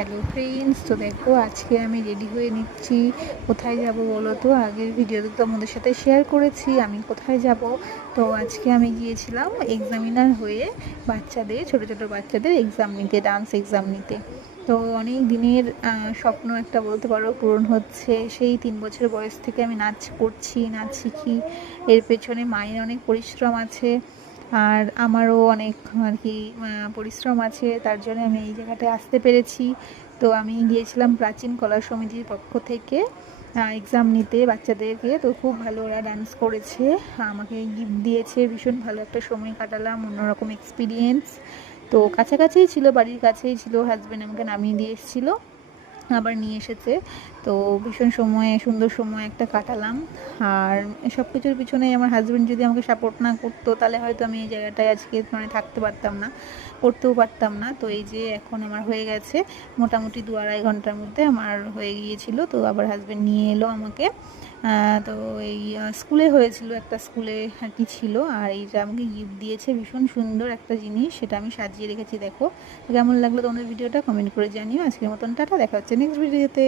Hello friends, তো দেখো আজকে আমি রেডি হয়ে নিচ্ছি। কোথায় যাব বলো তো? আগের ভিডিওতে তো তোমাদের সাথে শেয়ার করেছি আমি কোথায় যাব। তো আজকে আমি গিয়েছিলাম এক্সামিনার হয়ে বাচ্চাদের, ছোট ছোট বাচ্চাদের এক্সাম নিতে, ডান্স এক্সাম নিতে। তো অনেক দিনের স্বপ্ন একটা বলতে পারো পূরণ হচ্ছে। সেই 3 বছর বয়স থেকে আমি নাচ করছি, নাচ শিখি। এর পেছনে মায়ের অনেক পরিশ্রম আছে, আর আমারও অনেক আর কি পরিশ্রম আছে, তার জন্য আমি এই জায়গাটায় আসতে পেরেছি। তো আমি গিয়েছিলাম প্রাচীন কলা সমিতির পক্ষ থেকে এক্সাম নিতে বাচ্চাদেরকে। তো খুব ভালো ওরা ডান্স করেছে, আমাকে গিফট দিয়েছে, ভীষণ ভালো একটা সময় কাটালাম, অন্যরকম এক্সপিরিয়েন্স। তো কাছাকাছিই ছিল, বাড়ির কাছেই ছিল, হাজব্যান্ড আমাকে নামিয়ে দিয়ে এসেছিলো, আবার নিয়ে এসেছে। তো ভীষণ সময়, সুন্দর সময় একটা কাটালাম। আর সব কিছুর পিছনে আমার হাজব্যান্ড যদি আমাকে সাপোর্ট না করতো, তাহলে হয়তো আমি এই জায়গাটায় আজকে থাকতে পারতাম না, করতেও পারতাম না। তো এই যে এখন আমার হয়ে গেছে, মোটামুটি 2-2.5 ঘন্টার মধ্যে আমার হয়ে গিয়েছিল। তো আবার হাজব্যান্ড নিয়ে এলো আমাকে। তো এই স্কুলে হয়েছিল, একটা স্কুলে আর কি ছিল। আর এইটা আমাকে গিফট দিয়েছে, ভীষণ সুন্দর একটা জিনিস, সেটা আমি সাজিয়ে রেখেছি। দেখো কেমন লাগলো তোমাদের ভিডিওটা, কমেন্ট করে জানিও। আজকের মতন টাটা, দেখা হচ্ছে নেক্সট ভিডিওতে।